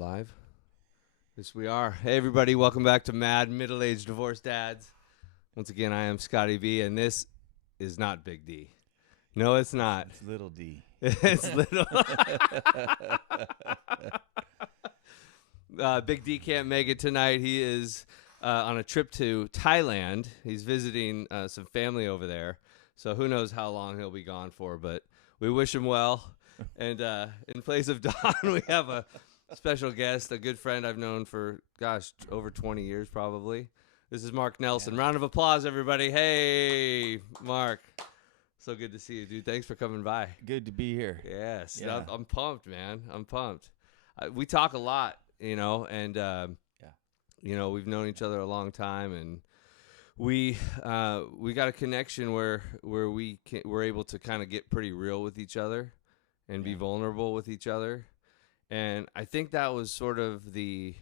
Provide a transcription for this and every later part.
live? Yes, we are. Hey, everybody. Welcome back to Mad Middle-Aged Divorced Dads. Once again, I am Scotty B, and this is not Big D. No, it's not. It's little D. It's little. Big D can't make it tonight. He is on a trip to Thailand. He's visiting some family over there. So who knows how long he'll be gone for, but we wish him well. And in place of Don, we have a special guest, a good friend I've known for, over 20 years probably. This is Mark Nelson. Yeah. Round of applause, everybody. Hey, Mark. So good to see you, dude. Thanks for coming by. Good to be here. Yes. Yeah. I'm pumped, man. I'm pumped. We talk a lot, and, we've known each other a long time, and we got a connection where we're able to kind of get pretty real with each other and be vulnerable with each other. And I think that was sort of the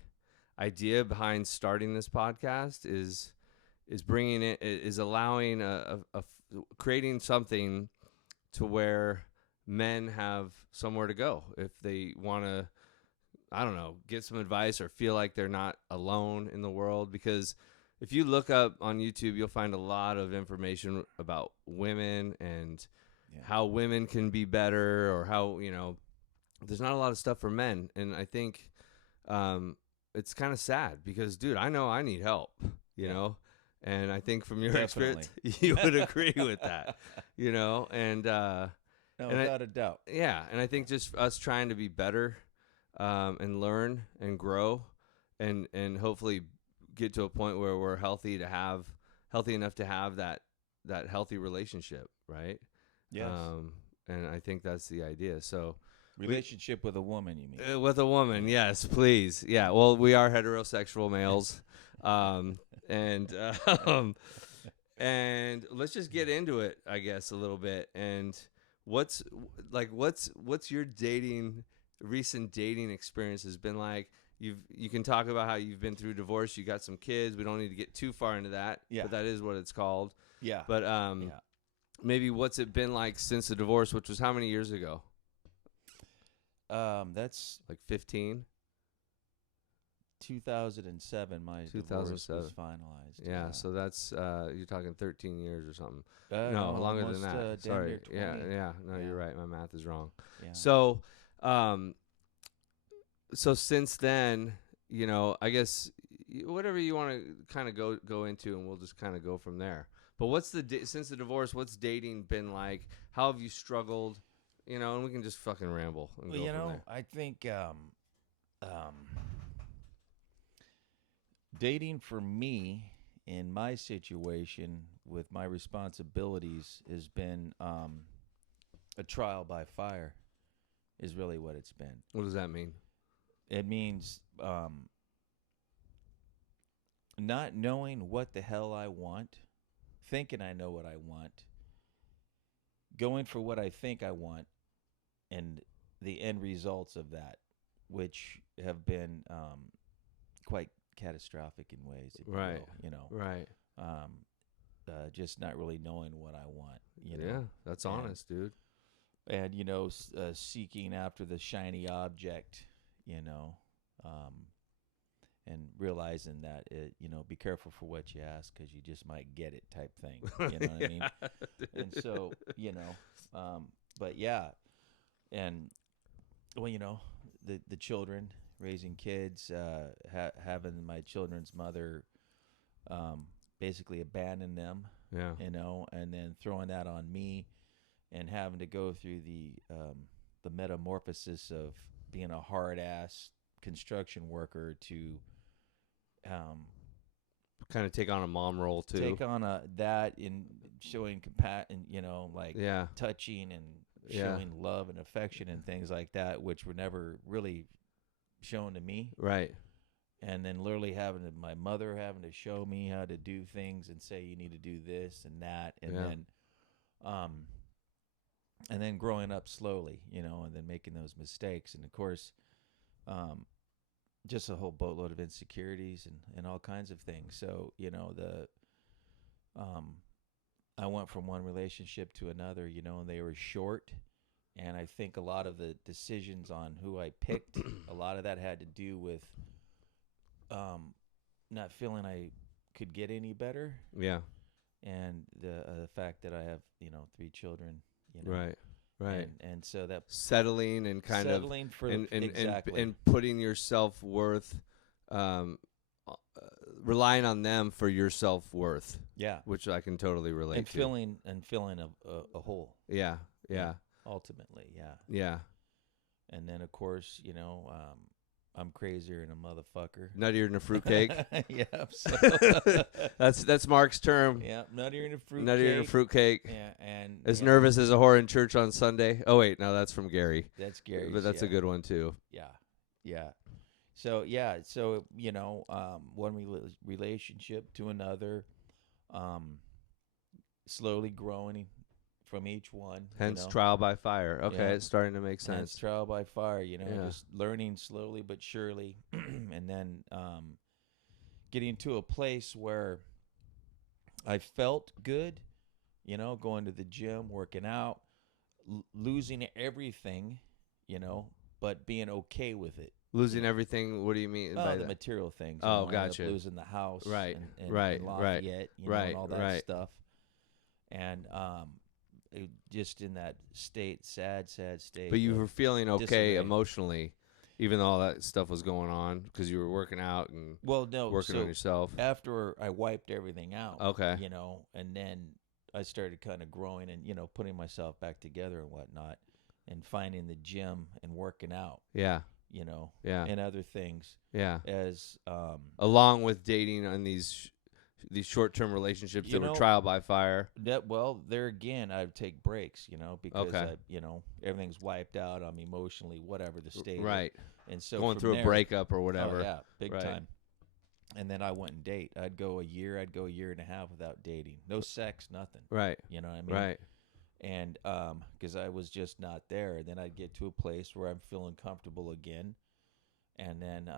idea behind starting this podcast is bringing it, is allowing creating something to where men have somewhere to go if they want to, I don't know, get some advice or feel like they're not alone in the world. Because if you look up on YouTube, you'll find a lot of information about women and how women can be better, or how, there's not a lot of stuff for men. And I think it's kind of sad because, dude, I know I need help, and I think from your experience, you would agree with that, and No, without a doubt. Yeah, and I think just us trying to be better and learn and grow and hopefully get to a point where we're healthy enough to have that healthy relationship, right? Yes. And I think that's the idea. So relationship with a woman, you mean? With a woman, yes, please. Yeah, well, we are heterosexual males. And let's just get into it, I guess, a little bit. And what's your recent dating experience has been like? You can talk about how you've been through divorce. You got some kids. We don't need to get too far into that. Yeah. But that is what it's called. Yeah. But maybe what's it been like since the divorce, which was how many years ago? That's like 15. 2007. My divorce was finalized. Yeah, so that's you're talking 13 years or something. No, longer almost, than that. damn Sorry. near 20. Yeah. No, you're right. My math is wrong. Yeah. So, so since then, I guess whatever you want to kind of go into, and we'll just kind of go from there. But since the divorce, what's dating been like? How have you struggled? And we can just fucking ramble. And Well, go from there. I think dating for me in my situation with my responsibilities has been a trial by fire is really what it's been. What does that mean? It means not knowing what the hell I want, thinking I know what I want, going for what I think I want, and the end results of that, which have been quite catastrophic in ways. If Right. You will, Right. Just not really knowing what I want. Yeah, that's honest, dude. And seeking after the shiny object, and realizing that be careful for what you ask because you just might get it type thing. You know what I mean? And so but yeah. And well, the children, raising kids, having my children's mother basically abandon them, and then throwing that on me, and having to go through the metamorphosis of being a hard ass construction worker to kind of take on a mom role too. Take on that in showing touching and showing love and affection and things like that, which were never really shown to me. Right. And then literally my mother having to show me how to do things and say you need to do this and that, and then growing up slowly, and then making those mistakes, and of course, just a whole boatload of insecurities and all kinds of things. So I went from one relationship to another, and they were short, And I think a lot of the decisions on who I picked, a lot of that had to do with not feeling I could get any better. Yeah. And the fact that I have, 3 children, Right. Right. And so that settling and kind settling of for exactly and putting your self-worth, relying on them for your self-worth. Yeah. Which I can totally relate to. Filling a hole. Yeah. Yeah. Ultimately, yeah. Yeah. And then of course, I'm crazier than a motherfucker. Nuttier than a fruitcake. Yeah. So that's Mark's term. Yeah, nuttier than a fruitcake. Nuttier than a fruitcake. Yeah, and as nervous as a whore in church on Sunday. Oh wait, no, that's from Gary. That's Gary. But that's a good one too. Yeah. Yeah. So one relationship to another, slowly growing from each one. Hence trial by fire. Okay, Yeah. it's starting to make sense. Hence trial by fire. Just learning slowly but surely, and then getting to a place where I felt good. Going to the gym, working out, losing everything. But being okay with it. Losing everything. What do you mean by the that? material things? Oh, gotcha. Losing the house, right, and right, Lafayette, right, and all that right. stuff, and just in that sad state. But you were feeling okay disarray. Emotionally, even though all that stuff was going on because you were working out and working on yourself. After I wiped everything out, okay, and then I started kind of growing and putting myself back together and whatnot, and finding the gym and working out. Yeah. Yeah, and other things. Yeah. As along with dating on these short-term relationships that were trial by fire. There again, I'd take breaks, because everything's wiped out. I'm emotionally, whatever the state. Right. And so going through a breakup or whatever. Oh, yeah, big time. And then I wouldn't date. I'd go a year and a half without dating. No sex, nothing. Right. You know what I mean? Right. And because I was just not there. And then I'd get to a place where I'm feeling comfortable again. And then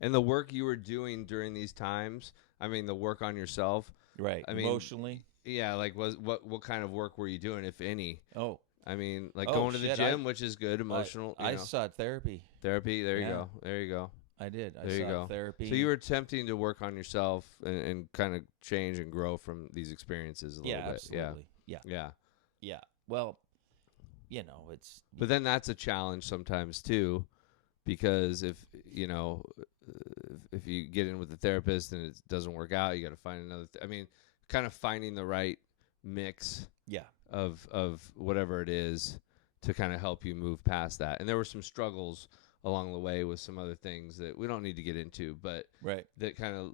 and the work you were doing during these times, I mean, the work on yourself. Right. I mean, emotionally. Yeah, like what kind of work were you doing, if any? Oh. I mean, like going to the gym, which is good, emotional. I sought therapy. Therapy, there you go. There you go. I did. I sought therapy. So you were attempting to work on yourself and kind of change and grow from these experiences a little bit. Absolutely. Yeah. Yeah. Well, it's... But then that's a challenge sometimes, too, because if you get in with the therapist and it doesn't work out, you got to find another... kind of finding the right mix of whatever it is to kind of help you move past that. And there were some struggles along the way with some other things that we don't need to get into, but that kind of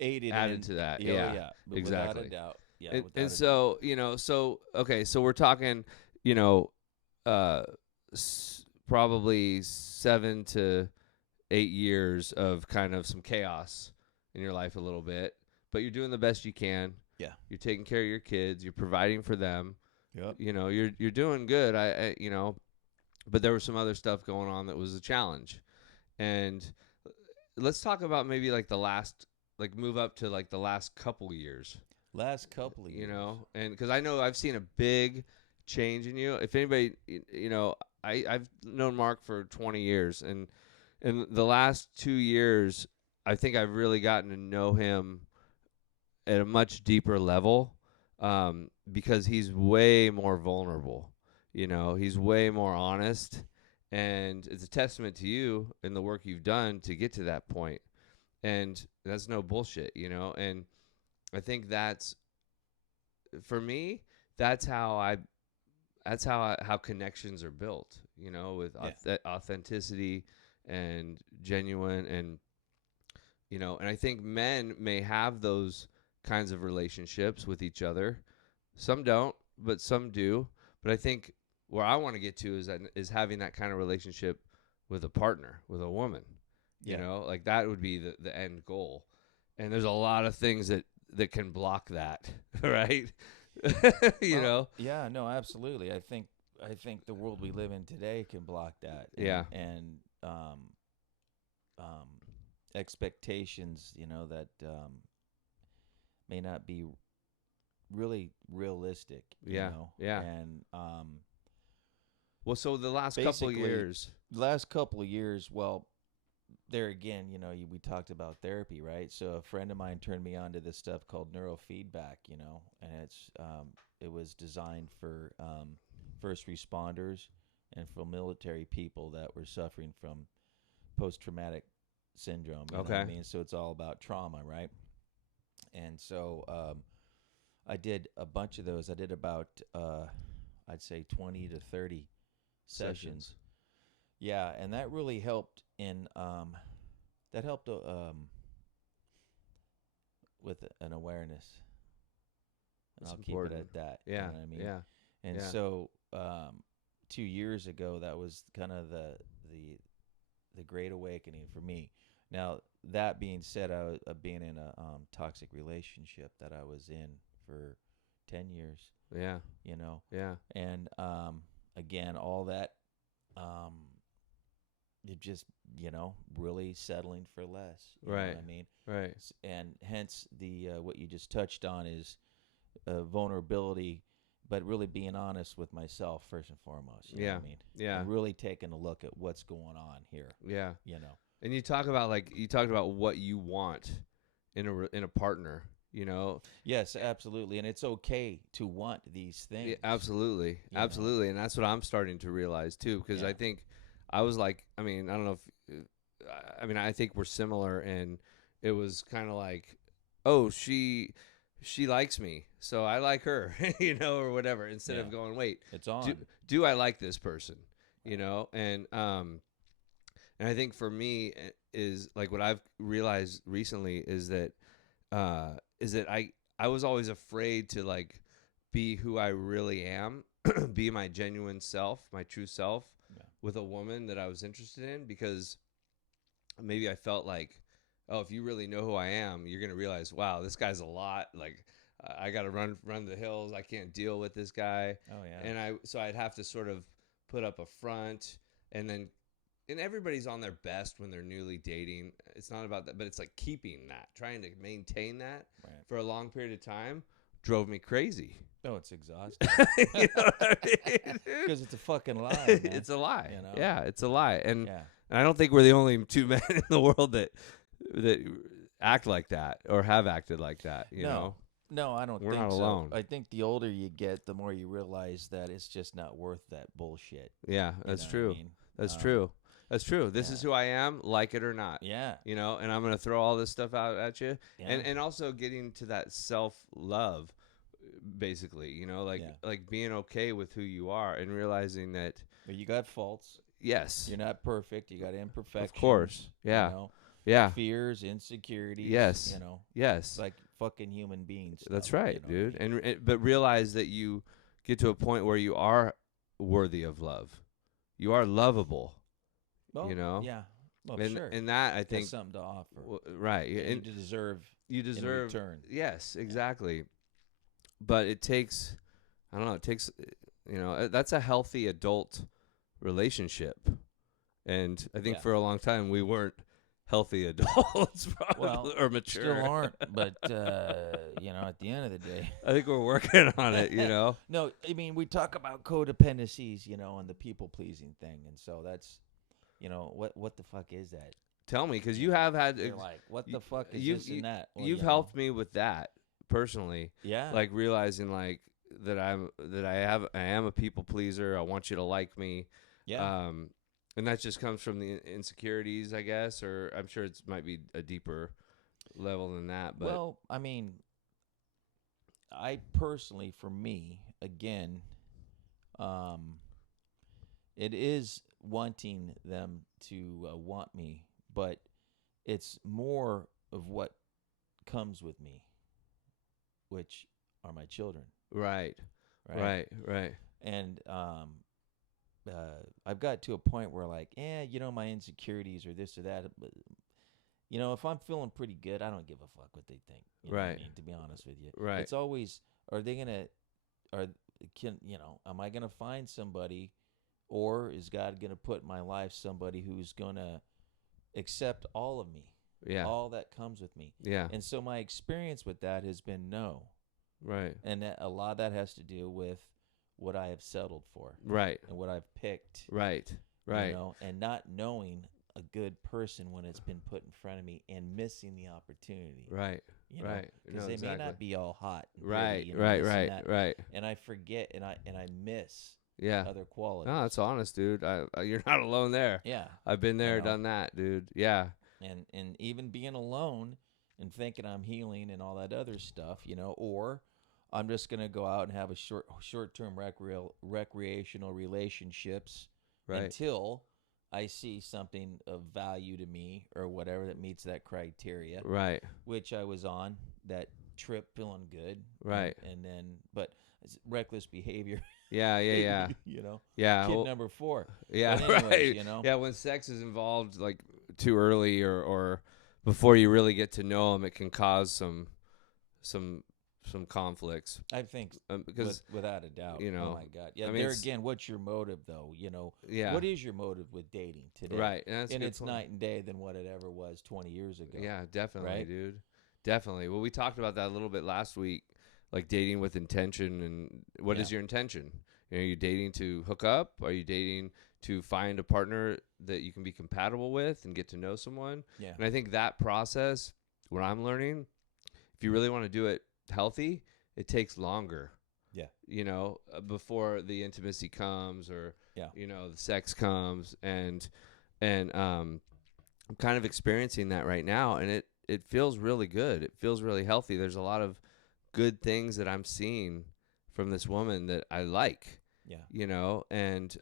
added to that. Yeah, exactly. Without a doubt. Yeah, and so okay, so we're talking, probably 7 to 8 years of kind of some chaos in your life a little bit, but you're doing the best you can. Yeah, you're taking care of your kids. You're providing for them. Yep. You're doing good. But there was some other stuff going on that was a challenge. And let's talk about maybe like move up to like the last couple years. And because I know I've seen a big change in you. If anybody, I've known Mark for 20 years, and in the last 2 years, I think I've really gotten to know him at a much deeper level, because he's way more vulnerable. He's way more honest, and it's a testament to you and the work you've done to get to that point. And that's no bullshit, and I think that's, for me, that's how connections are built, with authenticity and genuine, and and I think men may have those kinds of relationships with each other. Some don't, but some do. But I think where I want to get to is having that kind of relationship with a partner, with a woman. Like that would be the end goal. And there's a lot of things that can block that, right? Yeah, no, absolutely. I think the world we live in today can block that. And expectations, that may not be really realistic. You Yeah. know? Yeah. And Well, so the last couple of basically, years. last couple of years, well, there again, we talked about therapy, right? So a friend of mine turned me on to this stuff called neurofeedback, and it was designed for first responders and for military people that were suffering from post-traumatic syndrome. You know what I mean? So it's all about trauma, right? And so I did a bunch of those. I did about, I'd say 20 to 30 sessions. Yeah, and that really helped with an awareness. And That's I'll important. keep it at that. Yeah. You know what I mean? Yeah. And so 2 years ago, that was kind of the great awakening for me. Now, that being said, I was being in a toxic relationship that I was in for 10 years. Yeah. Yeah. And again, all that, it just, really settling for less. You know what I mean? Right. And hence the what you just touched on is vulnerability, but really being honest with myself first and foremost. You know what I mean? Yeah. And really taking a look at what's going on here. Yeah. And you talked about what you want in a partner. Yes, absolutely, and it's okay to want these things. Yeah, absolutely. And that's what I'm starting to realize too, because I think I was like, I don't know if, I think we're similar, and it was kind of like, oh, she likes me, so I like her, or whatever, instead of going, wait, it's on. Do I like this person, and I think for me is like what I've realized recently is that I was always afraid to like be who I really am, be my genuine self, my true self with a woman that I was interested in, because maybe I felt like, oh, if you really know who I am, you're going to realize, wow, this guy's a lot. Like I got to run the hills. I can't deal with this guy. Oh yeah. And so I'd have to sort of put up a front, and everybody's on their best when they're newly dating. It's not about that, but it's like keeping that, trying to maintain that for a long period of time drove me crazy. Oh, it's exhausting. You know what I mean? Because it's a fucking lie, man. It's a lie. Yeah, it's a lie. And yeah. And I don't think we're the only two men in the world that act like that or have acted like that. You know? No, I don't We're think not so. alone. I think the older you get, the more you realize that it's just not worth that bullshit. Yeah, that's true. What I mean? That's true. That's true. This is who I am, like it or not. Yeah. You know, and I'm going to throw all this stuff out at you. Yeah. And also getting to that self-love, basically, you know, like being okay with who you are and realizing that. But you got faults. Yes. You're not perfect. You got imperfections. Of course. Yeah. You know? Yeah. Fears, insecurities. Yes. You know. Yes. It's like fucking human beings. That's right, dude. And but realize that you get to a point where you are worthy of love. You are lovable. Well, you know. Yeah. Well, sure. And that I think that's something to offer. Right. And you deserve. You deserve. In return. Yes. Exactly. Yeah. But it takes. I don't know. It takes. You know. That's a healthy adult relationship, and I think for a long time we weren't healthy adults, probably, or mature. Still aren't, but you know, at the end of the day, I think we're working on it. You know. No, I mean we talk about codependencies, you know, and the people pleasing thing, and so that's, you know, what the fuck is that? Tell me, because you have had. You're like, what the fuck is this and that? Well, you've helped me with that personally. Yeah. Like realizing like that I am a people pleaser. I want you to like me. Yeah. And that just comes from the insecurities, I guess, or I'm sure it might be a deeper level than that. But well, I mean, I personally, for me, again, it is wanting them to want me, but it's more of what comes with me, which are my children. Right. And I've got to a point where like, you know, my insecurities or this or that. But, you know, if I'm feeling pretty good, I don't give a fuck what they think. You know what I mean, to be honest with you. Right. It's always, am I going to find somebody, or is God going to put in my life somebody who's going to accept all of me? Yeah. All that comes with me. Yeah. And so my experience with that has been no. Right. And a lot of that has to do with what I have settled for Right. and what I've picked. Right. Right. You know, and not knowing a good person when it's been put in front of me and missing the opportunity. Right. You know, Right. because No, they exactly. may not be all hot. And Right. pretty, you know, Right. this and Right. that. Right. And I forget, and I miss Yeah. other qualities. No, that's honest, dude. You're not alone there. Yeah. I've been there, You know? done that, dude. Yeah. And even being alone and thinking I'm healing and all that other stuff, you know, or I'm just gonna go out and have a short-term recreational relationships Right. until I see something of value to me or whatever that meets that criteria, Right. which I was on that trip feeling good, Right. and then but it's reckless behavior, Yeah. Yeah. Yeah. you know, Yeah. kid well, number 4. yeah. But anyways, Right. you know, Yeah. When sex is involved, like too early or before you really get to know them, it can cause some conflicts. I think Because without a doubt, you know, oh my God, yeah. I mean, There again, what's your motive though? You know, yeah. what is your motive with dating today? Right. And that's a And good it's point. night and day than what it ever was 20 years ago. Yeah, definitely, Right? dude. Definitely. Well, we talked about that a little bit last week, like dating with intention and what is Yeah. your intention? You know, are you dating to hook up? Are you dating to find a partner that you can be compatible with and get to know someone? Yeah. And I think that process, what I'm learning, if you really want to do it healthy, it takes longer. Yeah. You know, before the intimacy comes or Yeah. you know, the sex comes and I'm kind of experiencing that right now, and it feels really good. It feels really healthy. There's a lot of good things that I'm seeing from this woman that I like. Yeah. You know, and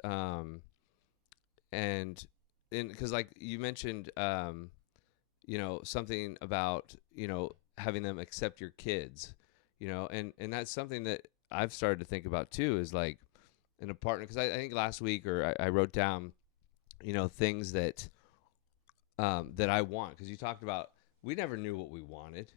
because like you mentioned, you know, something about, you know, having them accept your kids, you know, and that's something that I've started to think about too, is like in a partner, because I think last week I wrote down, you know, things that that I want, because you talked about we never knew what we wanted.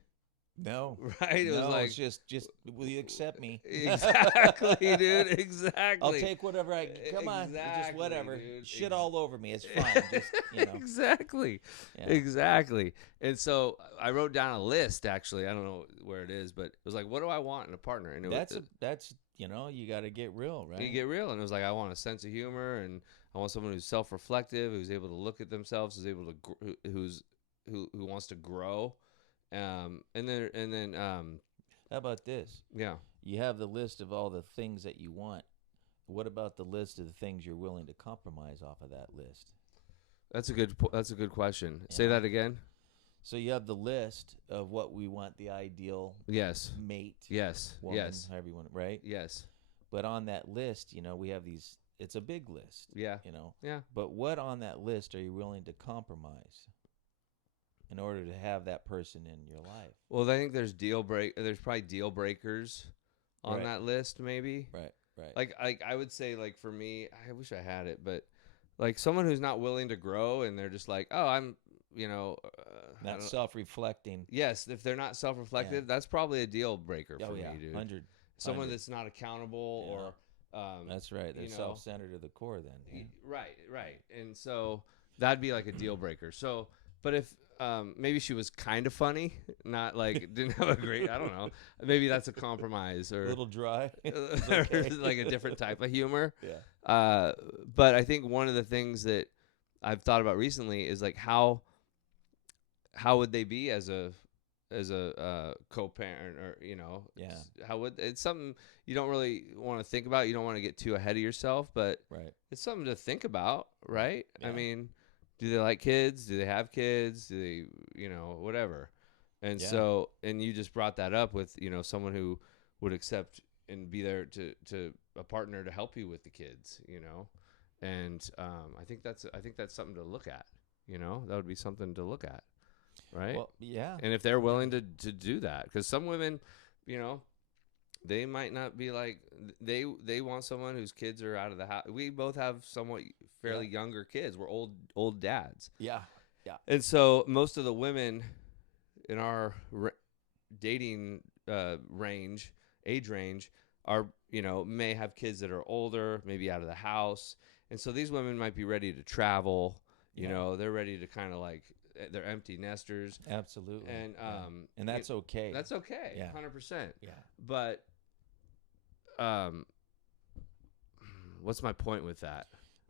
No. Right? It No, was like, it's just will you accept me? exactly, dude. Exactly. I'll take whatever I come on, just Exactly, whatever. dude. Shit all over me. It's fine. Just, you know. Exactly. Yeah. Exactly. And so I wrote down a list, actually. I don't know where it is, but it was like, what do I want in a partner? And That's you know, you got to get real, right? you get real. And it was like, I want a sense of humor, and I want someone who's self-reflective, who's able to look at themselves, who's able to who wants to grow. And then How about this? yeah. You have the list of all the things that you want. What about the list of the things you're willing to compromise off of that list? That's a good question. Say Yeah. that again. So you have the list of what we want, the ideal Yes. mate, Yes. woman, Yes. however you want it, right? Yes. But on that list, you know, we have these. It's a big list. Yeah. You know. Yeah. But what on that list are you willing to compromise in order to have that person in your life? Well, I think there's probably deal breakers on Right. that list, maybe. Right. Right. Like I would say, like for me, I wish I had it, but like someone who's not willing to grow and they're just like, oh, I'm, you know, I not don't- self-reflecting. yes, if they're not self-reflective, that's probably a deal breaker for Oh yeah, me, dude. 100. Someone that's not accountable or That's right. They're you know, self-centered to the core. Then. Yeah. Right. And so that'd be like a deal breaker. So, but if maybe she was kind of funny, not like didn't have a great, I don't know, maybe that's a compromise or A little dry. or like a different type of humor. Yeah. But I think one of the things that I've thought about recently is like how would they be as a co-parent, or you know, Yeah. how would it's something you don't really want to think about. You don't want to get too ahead of yourself, but Right. it's something to think about, right? I Yeah. mean, do they like kids? Do they have kids? Do they, you know, whatever. And Yeah. so, and you just brought that up with, you know, someone who would accept and be there to a partner to help you with the kids, you know. And I think that's something to look at, you know. That would be something to look at, right? Well, yeah. And if they're willing to do that, because some women, you know, they might not be like they want someone whose kids are out of the house. We both have somewhat fairly younger kids. We're old dads. Yeah. Yeah. And so most of the women in our dating age range are, you know, may have kids that are older, maybe out of the house. And so these women might be ready to travel, you Yeah. know, they're ready to kind of like, they're empty nesters. Absolutely. And that's okay. That's okay. Yeah. 100%. Yeah. But what's my point with that?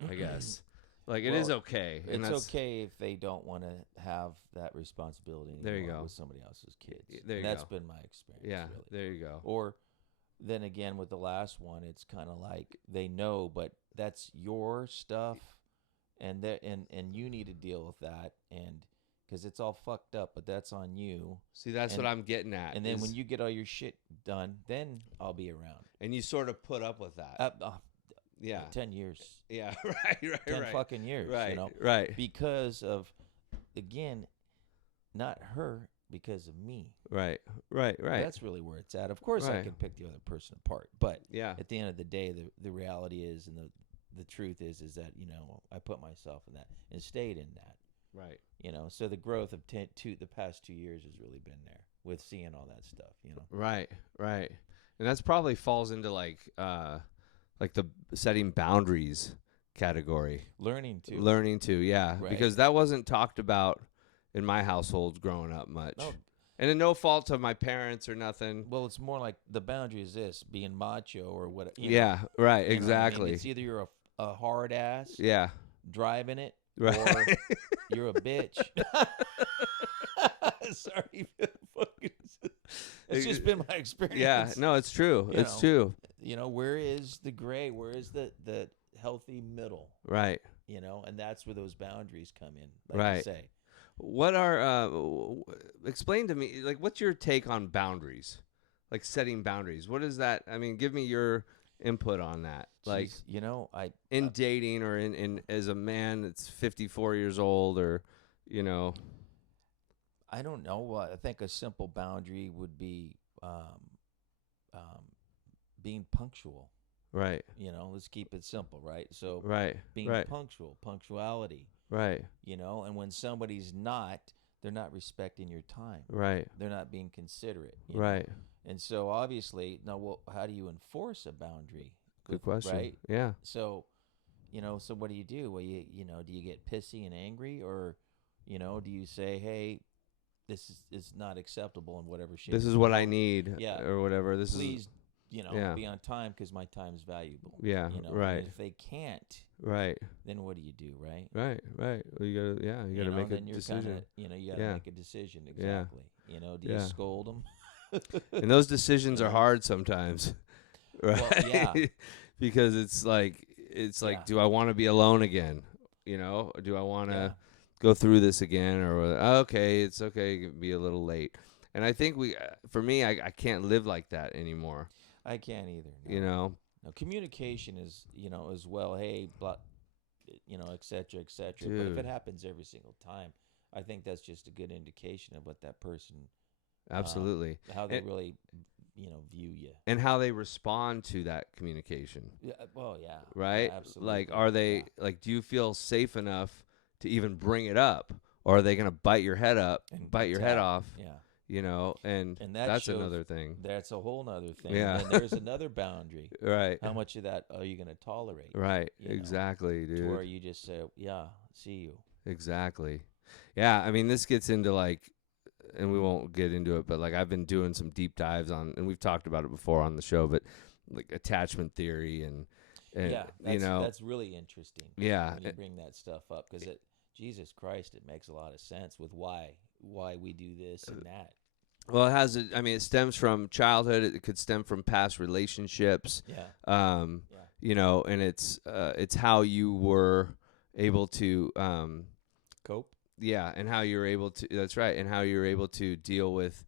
I guess like it is okay. And it's okay if they don't want to have that responsibility anymore with somebody else's kids. That's been my experience. Yeah. Really. There you go. Or then again with the last one, it's kind of like they know, but that's your stuff, and you need to deal with that, and because it's all fucked up, but that's on you. See, that's what I'm getting at. And then when you get all your shit done, then I'll be around. And you sort of put up with that. Yeah. 10 years. Yeah, right. 10 fucking years. Right, you know? right. Because of, again, not her, because of me. Right. That's really where it's at. Of course, I can pick the other person apart, but at the end of the day, the reality is, and the truth is that, you know, I put myself in that and stayed in that. Right. You know, so the growth of the past 2 years has really been there with seeing all that stuff, you know. Right. And that's probably falls into like the setting boundaries category. Learning to, yeah. Right. Because that wasn't talked about in my household growing up much. No. And no fault of my parents or nothing. Well, it's more like the boundary is this, being macho or what. Yeah, right, exactly. What I mean? It's either you're a hard ass, driving it, right, or you're a bitch. Sorry. It's just been my experience. Yeah, no, it's true. It's true. You know, where is the gray? Where is the healthy middle? Right. You know, and that's where those boundaries come in. Right. You say. What are explain to me, like, what's your take on boundaries, like setting boundaries? What is that? I mean, give me your input on that. Like, jeez, you know, in dating or in as a man that's 54 years old, or, you know, I don't know. I think a simple boundary would be being punctual. Right. You know, let's keep it simple, right? So being punctual, punctuality. Right. You know, and when somebody's not, they're not respecting your time. Right. They're not being considerate. Right. Know? And so obviously, now, well, how do you enforce a boundary? Good question. Right? Yeah. So, you know, so what do you do? Well, you know, do you get pissy and angry, or, you know, do you say, hey, this is not acceptable in whatever shape? This is what I need, or whatever. Please, you know, be on time because my time is valuable. Yeah, you know? right. And if they can't, then what do you do, right? Right. Well, you gotta make a decision. You know, you gotta make a decision, exactly. Yeah. You know, do you scold them? And those decisions are hard sometimes, right? Well, because it's like, do I want to be alone again? You know, do I want to go through this again, or okay, it's okay, it can be a little late. And I think for me, I can't live like that anymore. I can't either. No. You know, no, communication is, you know, as well. Hey, blah, you know, et cetera, et cetera. Dude. But if it happens every single time, I think that's just a good indication of what that person, absolutely, how they really, you know, view you and how they respond to that communication. Yeah. Well, yeah. Right. Yeah, absolutely. Like, are they like? Do you feel safe enough to even bring it up, or are they gonna bite your head up, bite your head off? Yeah. You know, and that's another thing. That's a whole nother thing. Yeah. And there's another boundary. Right. How much of that are you going to tolerate? Right. Exactly, dude. To where you just say, yeah, see you. Exactly. Yeah. I mean, this gets into like, and we won't get into it, but like I've been doing some deep dives on, and we've talked about it before on the show, but like attachment theory and you know, that's really interesting. Yeah. When you bring that stuff up, because Jesus Christ, it makes a lot of sense with why we do this and that. Well, it stems from childhood. It could stem from past relationships. Yeah. You know, and it's how you were able to cope. Yeah, and how you're able to. That's right, and how you're able to deal with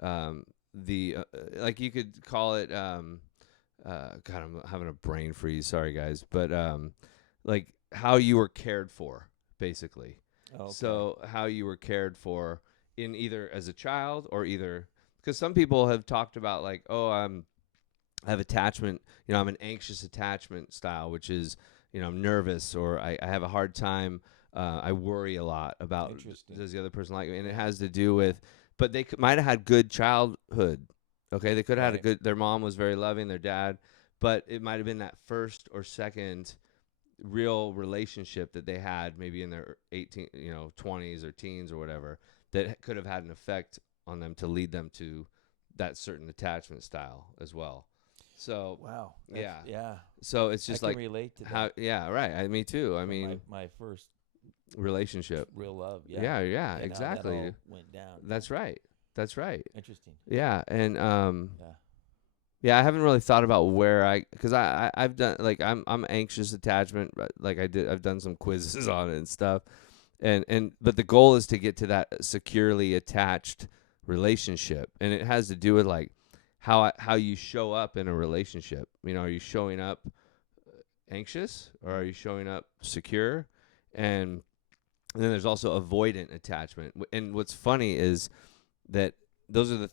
the like you could call it. God, I'm having a brain freeze. Sorry, guys, but like how you were cared for, basically. Okay. So how you were cared for in either as a child or because some people have talked about like, oh, I have attachment, you know, I'm an anxious attachment style, which is, you know, I'm nervous, or I have a hard time. I worry a lot about, does the other person like me? And it has to do with, but they might have had good childhood. Okay. They could have had their mom was very loving, their dad, but it might've been that first or second real relationship that they had maybe in their 20s or teens or whatever that could have had an effect on them to lead them to that certain attachment style as well. So wow, yeah. So it's just I like can relate to how that. right. Me too. I mean, my first relationship. real love. Yeah, And exactly. how that all went down. That's right. That's right. Interesting. Yeah, and Yeah. yeah, I haven't really thought about where because I've done like I'm anxious attachment, like I've done some quizzes on it and stuff, and but the goal is to get to that securely attached relationship, and it has to do with like how you show up in a relationship. Are you showing up anxious or are you showing up secure? And then there's also avoidant attachment, and what's funny is that those are the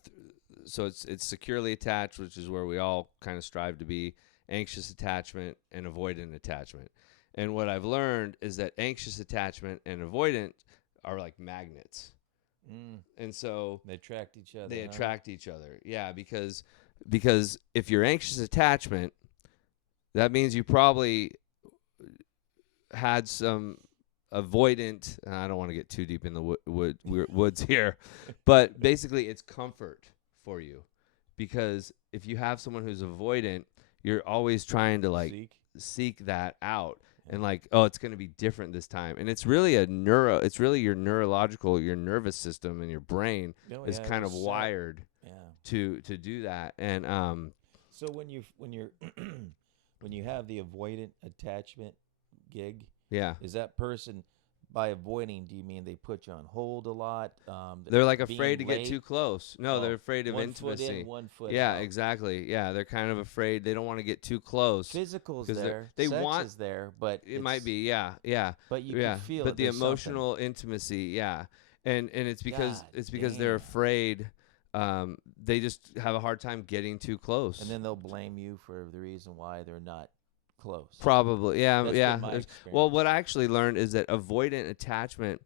so it's securely attached, which is where we all kind of strive to be, anxious attachment and avoidant attachment. And what I've learned is that anxious attachment and avoidant are like magnets. And so they attract each other. They attract each other. Yeah, because if you're anxious attachment, that means you probably had some avoidant. I don't want to get too deep in the woods here, but basically it's comfort for you, because if you have someone who's avoidant, you're always trying to like seek that out, and like, oh, it's going to be different this time, and it's really your neurological, your nervous system and your brain is kind of wired to do that. And so when you're when you have the avoidant attachment gig, is that person, by avoiding, do you mean they put you on hold a lot? They're like afraid to get too close. No, they're afraid of 1 intimacy. foot in, 1 foot yeah, out. Exactly. Yeah, they're kind of afraid. They don't want to get too close. Physical's there. They Sex want is there, but it might be. Yeah. But you can feel. But the emotional intimacy, and it's because they're afraid. They just have a hard time getting too close. And then they'll blame you for the reason why they're not close. Probably, yeah. Well, what I actually learned is that avoidant attachment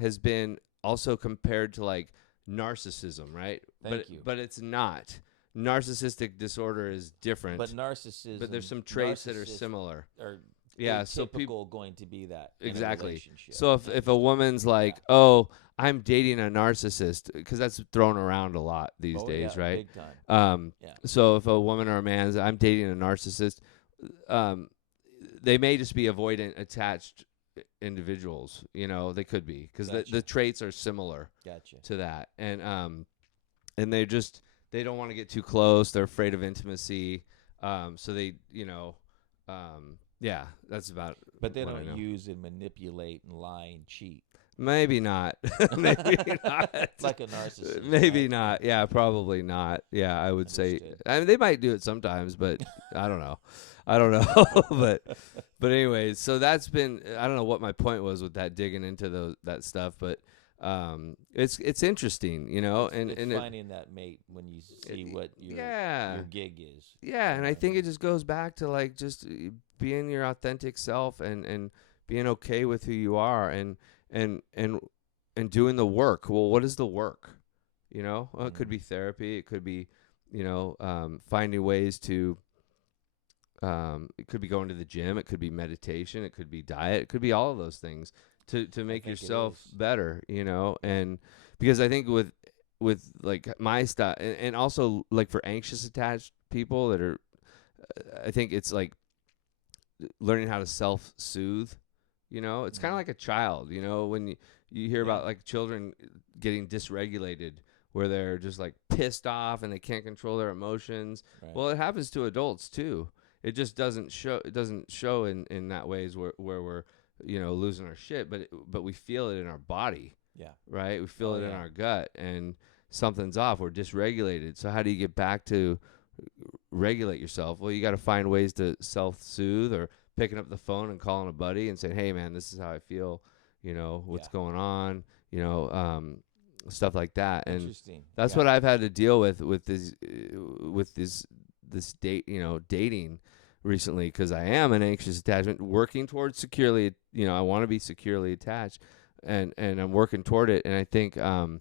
has been also compared to like narcissism, right? Thank you. But it's not. Narcissistic disorder is different. But narcissism. But there's some traits that are similar. So people going to be that exactly. In a relationship. So if a woman's like, oh, I'm dating a narcissist, because that's thrown around a lot these days, right? Big time. So if a woman or a man's, I'm dating a narcissist, they may just be avoidant attached individuals. They could be, because the traits are similar to that, and they don't want to get too close. They're afraid of intimacy, so they that's about. But they don't use and manipulate and lie and cheat. Maybe not. Maybe not. Like a narcissist. Maybe right? not. Yeah, probably not. Yeah, I would say. I mean, they might do it sometimes, but I don't know. but anyways, so that's been. I don't know what my point was with that, digging into that stuff, but it's interesting, and finding that mate when you see what your gig is. Yeah, and I think it just goes back to like just being your authentic self and being okay with who you are and doing the work. Well, what is the work? Well, it could be therapy. It could be, finding ways to. It could be going to the gym. It could be meditation. It could be diet. It could be all of those things to make yourself better. And because I think with like my style and also like for anxious attached people that are, I think it's like learning how to self-soothe. It's kind of like a child. When you hear about like children getting dysregulated, where they're just like pissed off and they can't control their emotions. Right. Well, it happens to adults too. It just doesn't show. It doesn't show in that ways where we're losing our shit, but we feel it in our body. Yeah. Right. We feel it in our gut, and something's off. We're dysregulated. So how do you get back to regulate yourself? Well, you got to find ways to self-soothe, or picking up the phone and calling a buddy and saying, "Hey, man, this is how I feel. What's going on? Stuff like that." And that's what I've had to deal with this dating recently, because I am an anxious attachment, working towards securely. I want to be securely attached, and I'm working toward it. And I think so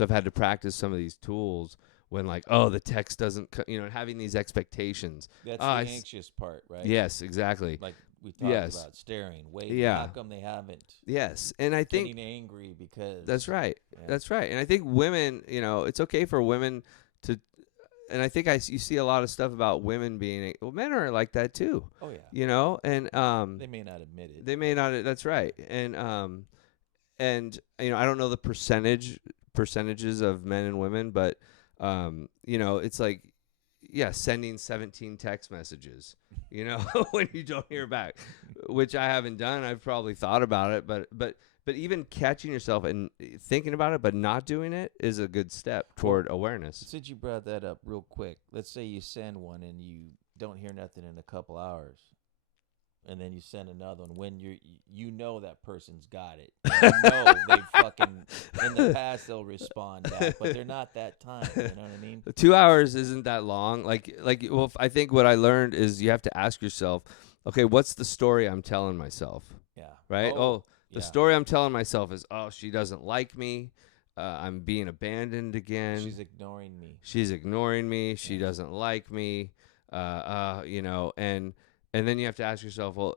I've had to practice some of these tools when like, oh, the text doesn't, having these expectations. That's the anxious part, right? Yes, exactly. Like we talked about staring, waiting. Yeah. How come they haven't? Yes, and I think Getting angry because that's right. Yeah. That's right. And I think women, it's okay for women to, and I think you see a lot of stuff about women being, well, men are like that too. Oh yeah. And They may not admit it. they may not. That's right. And I don't know the percentages of men and women, but it's like, yeah, sending 17 text messages, when you don't hear back, which I haven't done. I've probably thought about it, but even catching yourself and thinking about it, but not doing it is a good step toward awareness. Since you brought that up real quick, let's say you send one and you don't hear nothing in a couple hours. And then you send another one when you know that person's got it. You know they fucking in the past they'll respond back, but they're not that time. You know what I mean? 2 hours isn't that long. Well, I think what I learned is you have to ask yourself, okay, what's the story I'm telling myself? Yeah. Right. The story I'm telling myself is, she doesn't like me. I'm being abandoned again. She's ignoring me. She doesn't like me. And then you have to ask yourself, well,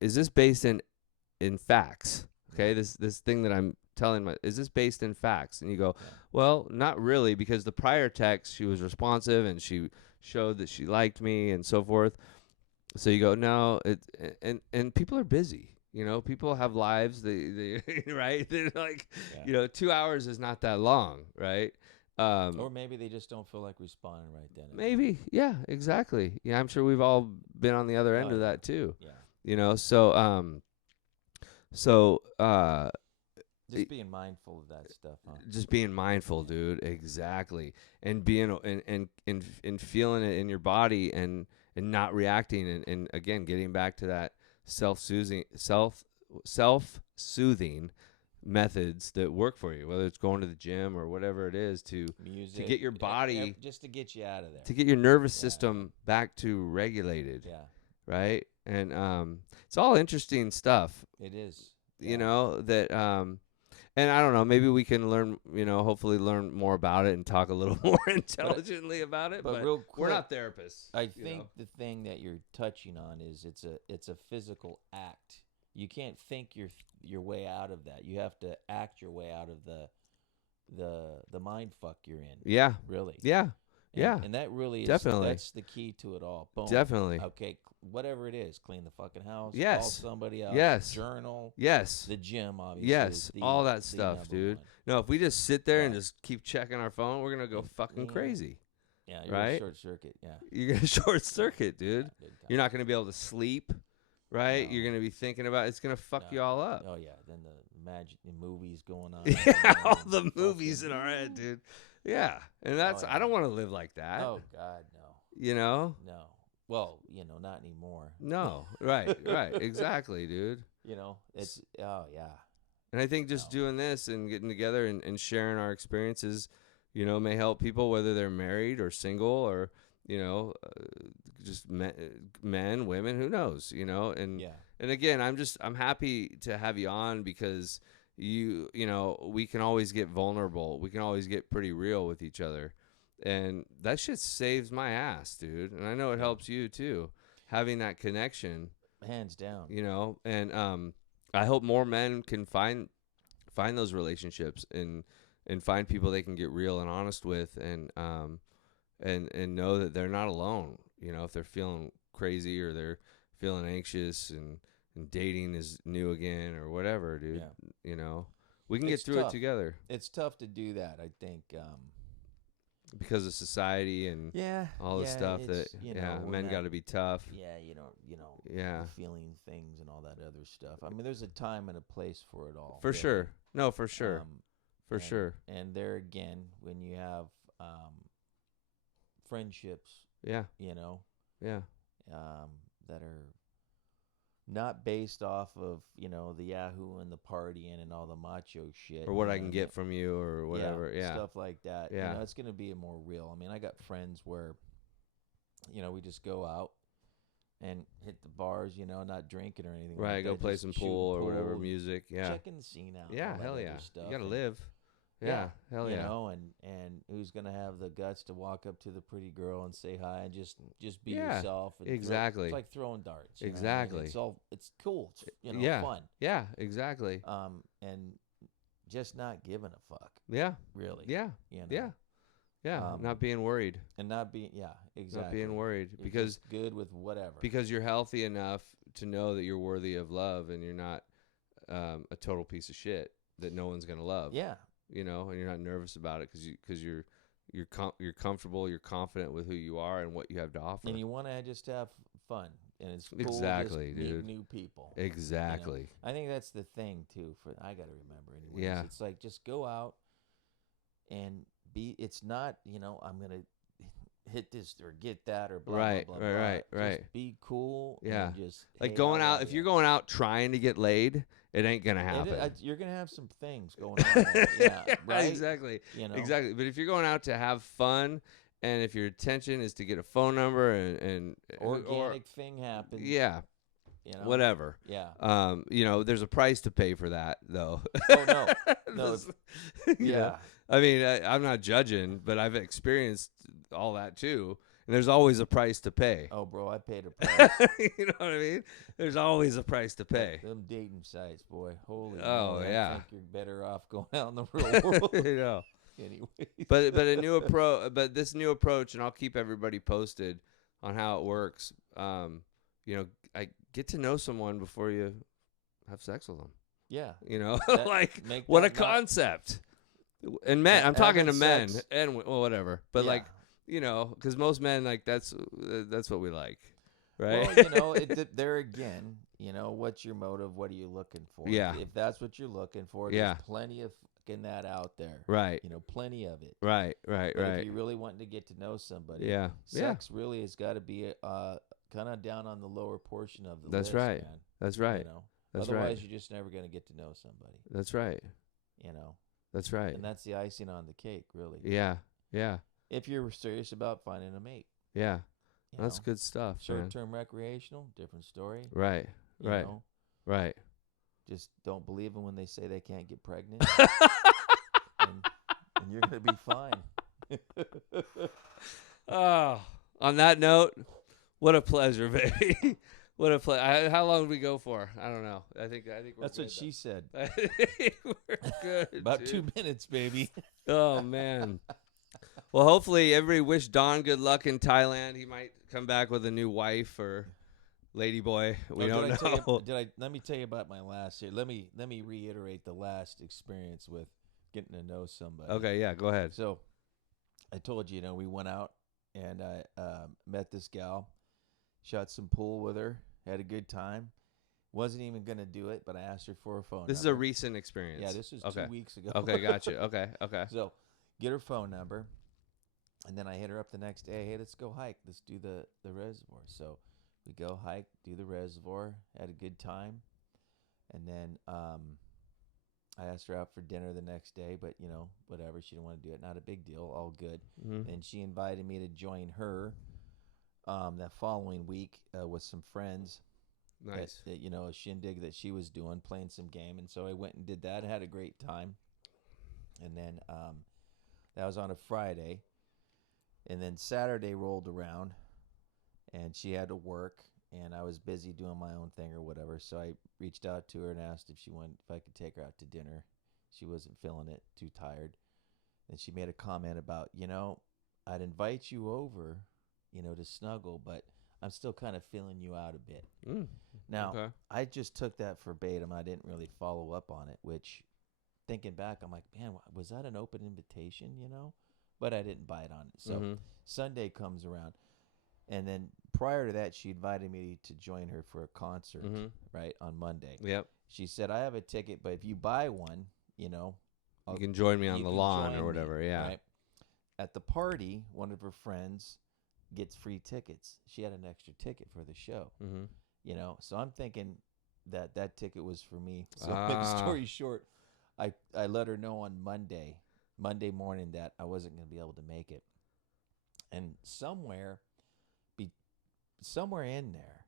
is this based in facts? Okay, this thing that I'm telling is this based in facts? And you go, well, not really, because the prior text, she was responsive and she showed that she liked me and so forth. So you go, no, and people are busy. People have lives. They right? They're like, 2 hours is not that long, right? Or maybe they just don't feel like responding right then. Maybe, yeah, exactly. Yeah, I'm sure we've all been on the other end of that too. Yeah. So just being mindful of that stuff, huh? Just being mindful, dude. Exactly, and being and feeling it in your body and not reacting, and again getting back to that self-soothing methods that work for you, whether it's going to the gym or whatever it is, to get your body, just to get you out of there, to get your nervous system back to regulated. Yeah. Right. And it's all interesting stuff. It is. That and I don't know, maybe we can learn, hopefully learn more about it and talk a little more intelligently about it. But real quick, we're not therapists. I think the thing that you're touching on is it's a physical act. You can't think your way out of that. You have to act your way out of the mind fuck you're in. Yeah. Really. Yeah. And that really is definitely. That's the key to it all. Boom. Definitely. Okay, whatever it is, clean the fucking house. Yes. Call somebody else. Yes. Journal. Yes. The gym, obviously. Yes. All that stuff, dude. No, if we just sit there and just keep checking our phone, we're gonna go fucking crazy. Yeah. You're right. Short circuit. Yeah. You're gonna short circuit, dude. Yeah, you're not gonna be able to sleep. Right. No. You're gonna be thinking about it's gonna fuck you all up. Oh yeah. Then the movies going on. Yeah. All the movies in our head, dude. Yeah. And that's I don't want to live like that. Oh God, no. No. Well, not anymore. No. Right. Exactly, dude. It's And I think just doing this and getting together and sharing our experiences, may help people, whether they're married or single or, just men, women, who knows, and again, I'm happy to have you on because we can always get vulnerable. We can always get pretty real with each other. And that shit saves my ass, dude. And I know it helps you too, having that connection. Hands down. And I hope more men can find those relationships and find people they can get real and honest with, and know that they're not alone. If they're feeling crazy or they're feeling anxious and dating is new again or whatever, dude. Yeah. We can get through it together. It's tough to do that, I think. Because of society and all the stuff that men got to be tough. Feeling things and all that other stuff. I mean, there's a time and a place for it all. For sure. No, for sure. For sure. And there again, when you have friendships, that are not based off of the Yahoo and the partying and all the macho shit, or what I can get from you or whatever, stuff like that. It's gonna be more real. I mean, I got friends where we just go out and hit the bars, not drinking or anything. Right, like go that, play some pool or whatever, music. Yeah, checking the scene out. Yeah, hell yeah. Stuff. You gotta live. Yeah. Hell you yeah. know, and who's gonna have the guts to walk up to the pretty girl and say hi and just be Yeah, yourself? And exactly. It's like throwing darts. You know what I mean? Exactly. It's cool. It's Yeah. fun. Yeah, exactly. And just not giving a fuck. Yeah. Really. Yeah. You know. Yeah. Yeah. Not being worried. And not being exactly. Not being worried You're because just good with whatever. Because you're healthy enough to know that you're worthy of love and you're not a total piece of shit that no one's gonna love. Yeah. You know, and you're not nervous about it because you're comfortable, you're confident with who you are and what you have to offer. And you want to just have fun, and it's cool exactly, just dude. meet new people. Exactly. You know? I think that's the thing too. I got to remember anyways. Yeah. It's like just go out and be. It's not I'm gonna hit this or get that or blah right, blah blah. Right. Blah. Right. Just be cool. Yeah. And just like hey, going out. If you're going out trying to get laid, it ain't gonna happen. You're gonna have some things going on. There. Yeah. Right. Exactly. You know. Exactly. But if you're going out to have fun, and if your intention is to get a phone number and organic thing happens. Yeah. You know? Whatever. Yeah. There's a price to pay for that, though. Oh no. No. Yeah. I mean, I'm not judging, but I've experienced all that too. And there's always a price to pay. Oh, bro, I paid a price. You know what I mean? There's always a price to pay. Them dating sites, boy. Holy moly, yeah. I think you're better off going out in the real world. You know. Anyway. But this new approach, and I'll keep everybody posted on how it works. I get to know someone before you have sex with them. Yeah. You know, That- like what a that not- concept. And men, I'm talking to men sex. and whatever. But Yeah. like, because most men like that's what we like, right? Well, there again, what's your motive? What are you looking for? Yeah. If that's what you're looking for, Yeah. there's plenty of fucking that out there. Right. Plenty of it. Right. But if you really want to get to know somebody, Yeah. sex really has got to be kind of down on the lower portion of the That's list. right. Man. That's right. That's Otherwise, right. you're just never going to get to know somebody. That's right. That's right. And that's the icing on the cake, really. Yeah. Yeah. If you're serious about finding a mate. Yeah. That's know? good stuff, man. Short-term recreational, different story. Right. You Right. know? Right. Just don't believe them when they say they can't get pregnant. and you're going to be fine. Oh, on that note, what a pleasure, baby. What a pleasure. How long did we go for? I don't know. I think we're That's good, what she said. I think we're good. About dude. 2 minutes, baby. Oh, man. Well, hopefully everybody wish Don good luck in Thailand. He might come back with a new wife or lady boy. We don't know. Let me tell you about my last year. Let me reiterate the last experience with getting to know somebody. Okay, yeah, go ahead. So I told you, we went out and I met this gal, shot some pool with her, had a good time. Wasn't even going to do it, but I asked her for a phone This is number. a recent experience. Yeah, this was 2 weeks ago. Okay, gotcha. Okay. So get her phone number, and then I hit her up the next day. Hey, let's go hike. Let's do the reservoir. So we go hike, do the reservoir, had a good time. And then I asked her out for dinner the next day, but, whatever. She didn't want to do it. Not a big deal. All good. Mm-hmm. And she invited me to join her that following week with some friends. Nice. That, a shindig that she was doing, playing some game. And so I went and did that. Had a great time. And then that was on a Friday. And then Saturday rolled around, and she had to work, and I was busy doing my own thing or whatever. So I reached out to her and asked if I could take her out to dinner. She wasn't feeling it, too tired. And she made a comment about, I'd invite you over, to snuggle, but I'm still kind of feeling you out a bit. Now, okay. I just took that verbatim. I didn't really follow up on it, which, thinking back, I'm like, man, was that an open invitation, But I didn't bite on it. So Sunday comes around, and then prior to that, she invited me to join her for a concert, right, on Monday. Yep. She said, I have a ticket, but if you buy one, you can join me on the lawn or join whatever, me, yeah. Right? At the party, one of her friends gets free tickets. She had an extra ticket for the show, So I'm thinking that ticket was for me. So make a story short, I let her know on Monday morning that I wasn't going to be able to make it. And somewhere in there,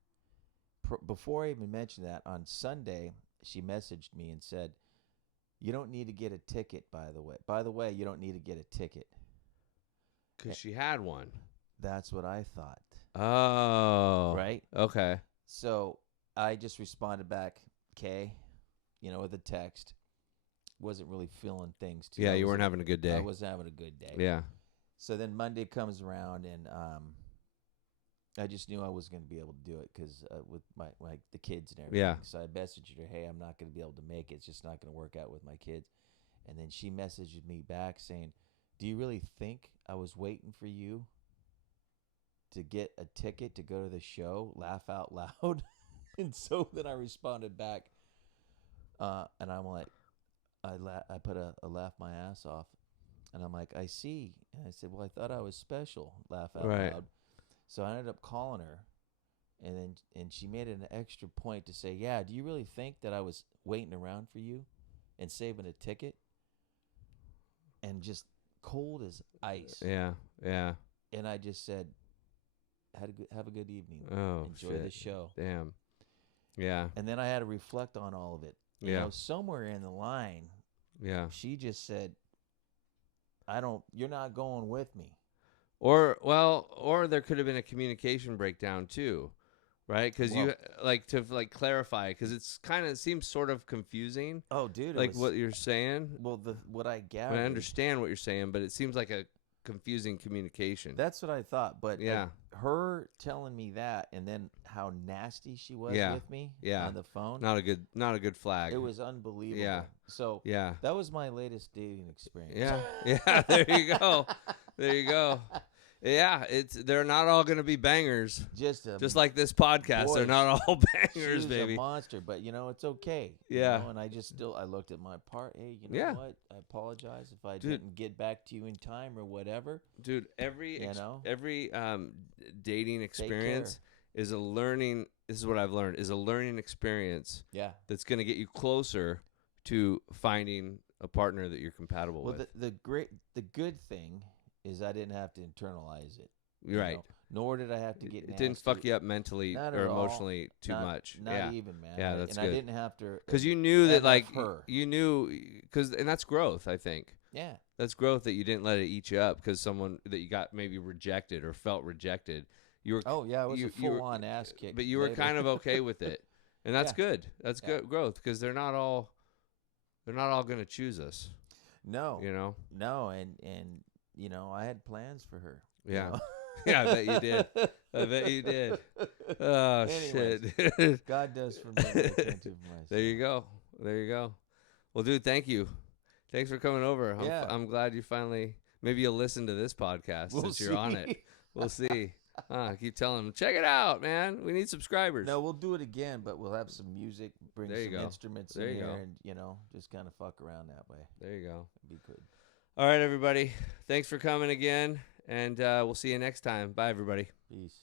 before I even mentioned that, on Sunday, she messaged me and said, You don't need to get a ticket, by the way. By the way, you don't need to get a ticket. Because she had one. That's what I thought. Oh. Right? Okay. So I just responded back, okay, with a text. Wasn't really feeling things too. Yeah, you weren't having a good day. I was having a good day. Yeah. So then Monday comes around, and I just knew I was going to be able to do it because with the kids and everything. Yeah. So I messaged her, hey, I'm not going to be able to make it. It's just not going to work out with my kids. And then she messaged me back saying, do you really think I was waiting for you to get a ticket to go to the show? Laugh out loud. And so then I responded back, and I'm like, I put a laugh my ass off. And I'm like, I see. And I said, well, I thought I was special. Laugh out loud. So I ended up calling her, and she made an extra point to say, yeah, do you really think that I was waiting around for you and saving a ticket? And just cold as ice. Yeah, yeah. And I just said, have a good evening. Oh, enjoy the show. Damn. Yeah. And then I had to reflect on all of it. You know, somewhere in the line, she just said, you're not going with me. Or there could have been a communication breakdown too, right? Because you to clarify, because it's it seems sort of confusing. Oh, dude, what you're saying. Well, what I gathered. I understand what you're saying, but it seems like a confusing communication. That's what I thought, but her telling me that, and then how nasty she was with me on the phone. Not a good flag. It was unbelievable. Yeah. So that was my latest dating experience. Yeah. Yeah. There you go. There you go. Yeah, they're not all going to be bangers. Just like this podcast, boy, they're not all bangers, she was baby. A monster, but it's okay. Yeah. And I looked at my part. Hey, you know what? I apologize if I didn't get back to you in time or whatever. Dude, every dating experience is a learning. This is what I've learned: is a learning experience. Yeah. That's going to get you closer to finding a partner that you're compatible with. The good thing is I didn't have to internalize it. Right. Nor did I have to get nasty. It didn't fuck you up mentally or emotionally too much. Not even, man. Yeah, that's good. And I didn't have to. Because you knew that, you knew, and that's growth, I think. Yeah. That's growth that you didn't let it eat you up because someone that you got maybe rejected or felt rejected. You were. Oh, yeah, it was a full-on ass kick. But you were kind of okay with it. And that's good. That's good growth because they're not all going to choose us. No. No, and I had plans for her. Yeah. Yeah, I bet you did. I bet you did. Oh, shit. God does for me. There you go. Well, dude, thank you. Thanks for coming over. I'm glad you finally, maybe you'll listen to this podcast since you're on it. We'll see. I keep telling them, check it out, man. We need subscribers. No, we'll do it again, but we'll have some music, bring some instruments in here, and, just kind of fuck around that way. There you go. It'd be good. All right, everybody. Thanks for coming again, and we'll see you next time. Bye, everybody. Peace.